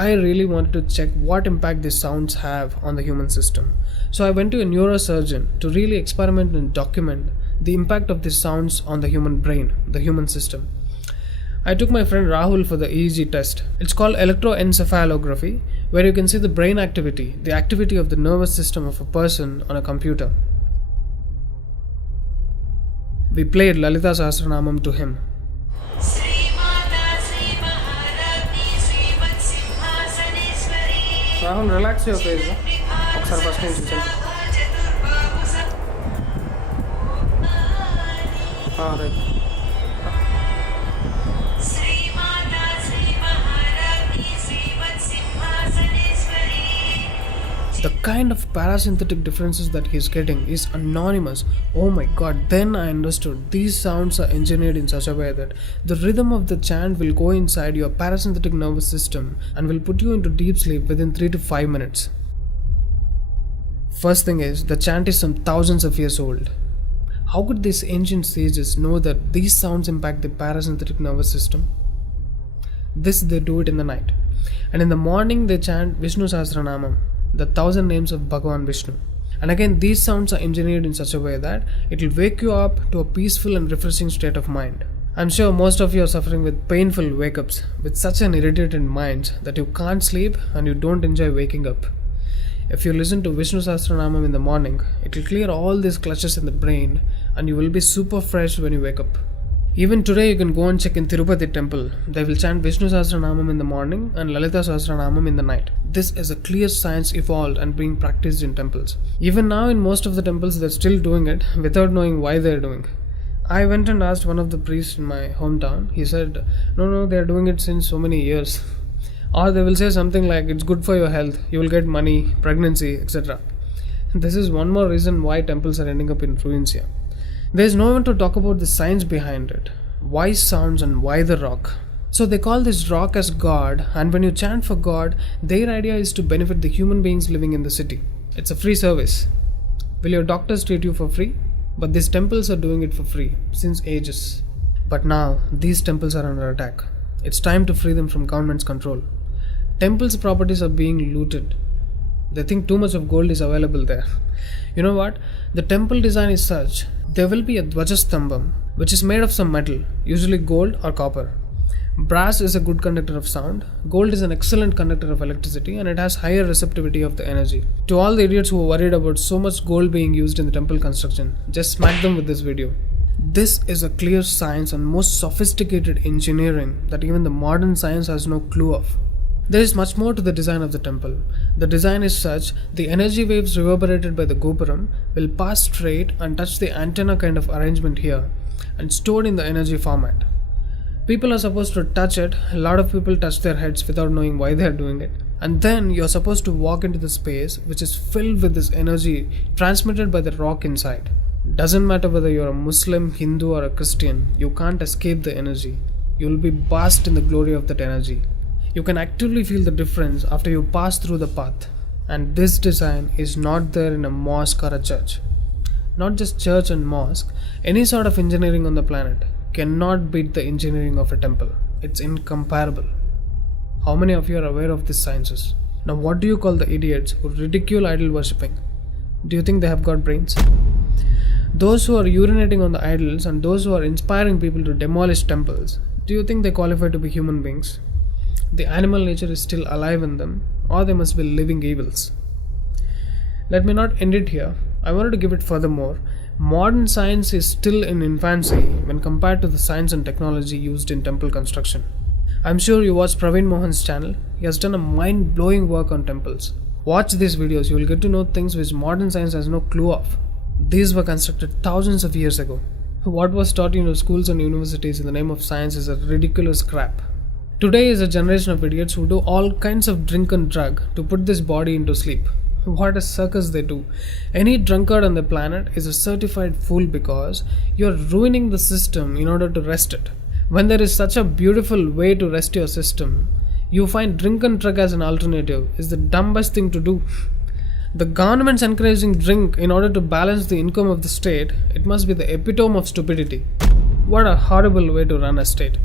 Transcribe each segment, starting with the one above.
I really wanted to check what impact these sounds have on the human system. So I went to a neurosurgeon to really experiment and document the impact of these sounds on the human brain, the human system. I took my friend Rahul for the EEG test. It's called electroencephalography, where you can see the brain activity, the activity of the nervous system of a person on a computer. We played Lalita Sahasranamam to him. Rahul, relax your face. Oksar first name chechandi. Right. The kind of parasympathetic differences that he's getting is anonymous. Oh my god, then I understood. These sounds are engineered in such a way that the rhythm of the chant will go inside your parasympathetic nervous system and will put you into deep sleep within 3 to 5 minutes. First thing is, the chant is some thousands of years old. How could these ancient sages know that these sounds impact the parasympathetic nervous system? This they do it in the night. And in the morning they chant Vishnu Sahasranamam, the 1000 names of Bhagavan Vishnu. And again, these sounds are engineered in such a way that it will wake you up to a peaceful and refreshing state of mind. I'm sure most of you are suffering with painful wake-ups, with such an irritated mind that you can't sleep and you don't enjoy waking up. If you listen to Vishnu Sahasranamam in the morning, it will clear all these clutches in the brain and you will be super fresh when you wake up. Even today you can go and check in Tirupati temple. They will chant Vishnu Sahasranamam in the morning and Lalita Sahasranamam in the night. This is a clear science evolved and being practiced in temples. Even now in most of the temples they're still doing it without knowing why they're doing. I went and asked one of the priests in my hometown. He said, no, they're doing it since so many years. Or they will say something like, it's good for your health, you will get money, pregnancy, etc. This is one more reason why temples are ending up in ruins here. There is no one to talk about the science behind it. Why sounds and why the rock? So they call this rock as God, and when you chant for God, their idea is to benefit the human beings living in the city. It's a free service. Will your doctors treat you for free? But these temples are doing it for free since ages. But now these temples are under attack. It's time to free them from government's control. Temples' properties are being looted. They think too much of gold is available there. You know what? The temple design is such, there will be a Dvajastambam which is made of some metal, usually gold or copper. Brass is a good conductor of sound, gold is an excellent conductor of electricity, and it has higher receptivity of the energy. To all the idiots who are worried about so much gold being used in the temple construction, just smack them with this video. This is a clear science and most sophisticated engineering that even the modern science has no clue of. There is much more to the design of the temple. The design is such, the energy waves reverberated by the gopuram will pass straight and touch the antenna kind of arrangement here and stored in the energy format. People are supposed to touch it. A lot of people touch their heads without knowing why they are doing it. And then you're supposed to walk into the space which is filled with this energy transmitted by the rock inside. Doesn't matter whether you're a Muslim, Hindu or a Christian, you can't escape the energy. You will be bathed in the glory of that energy. You can actively feel the difference after you pass through the path. And this design is not there in a mosque or a church. Not just church and mosque, any sort of engineering on the planet cannot beat the engineering of a temple. It's incomparable. How many of you are aware of these sciences? Now what do you call the idiots who ridicule idol worshipping? Do you think they have got brains? Those who are urinating on the idols and those who are inspiring people to demolish temples, do you think they qualify to be human beings? The animal nature is still alive in them, or they must be living evils. Let me not end it here. I wanted to give it furthermore. Modern science is still in infancy when compared to the science and technology used in temple construction. I'm sure you watched Praveen Mohan's channel. He has done a mind-blowing work on temples. Watch these videos, you will get to know things which modern science has no clue of. These were constructed thousands of years ago. What was taught in schools and universities in the name of science is a ridiculous crap. Today is a generation of idiots who do all kinds of drink and drug to put this body into sleep. What a circus they do. Any drunkard on the planet is a certified fool because you're ruining the system in order to rest it. When there is such a beautiful way to rest your system, you find drink and drug as an alternative is the dumbest thing to do. The government's encouraging drink in order to balance the income of the state, it must be the epitome of stupidity. What a horrible way to run a state.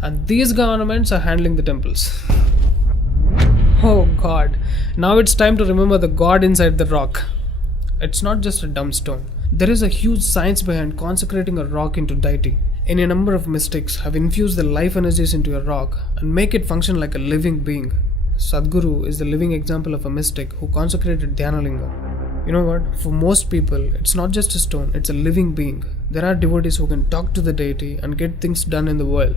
And these governments are handling the temples. Oh god, now it's time to remember the god inside the rock. It's not just a dumb stone. There is a huge science behind consecrating a rock into deity. Any number of mystics have infused their life energies into a rock and make it function like a living being. Sadhguru is the living example of a mystic who consecrated Dhyanalinga. You know what? For most people, it's not just a stone, it's a living being. There are devotees who can talk to the deity and get things done in the world.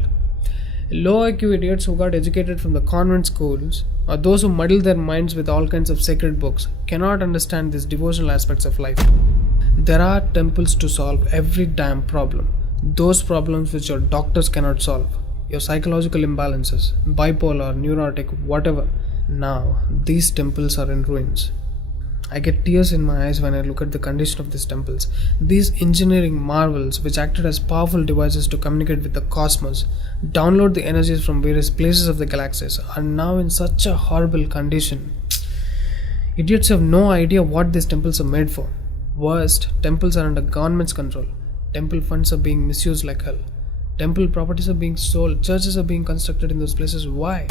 Low IQ idiots who got educated from the convent schools, or those who muddle their minds with all kinds of sacred books, cannot understand these devotional aspects of life. There are temples to solve every damn problem. Those problems which your doctors cannot solve. Your psychological imbalances, bipolar, neurotic, whatever. Now, these temples are in ruins. I get tears in my eyes when I look at the condition of these temples. These engineering marvels, which acted as powerful devices to communicate with the cosmos, download the energies from various places of the galaxies, are now in such a horrible condition. Idiots have no idea what these temples are made for. Worst, temples are under government's control. Temple funds are being misused like hell. Temple properties are being sold. Churches are being constructed in those places. Why?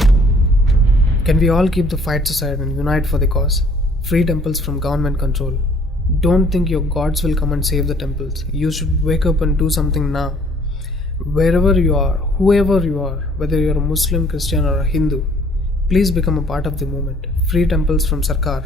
Can we all keep the fights aside and unite for the cause? Free temples from government control. Don't think your gods will come and save the temples. You should wake up and do something now. Wherever you are, whoever you are, whether you're a Muslim, Christian or a Hindu, please become a part of the movement. Free temples from Sarkar.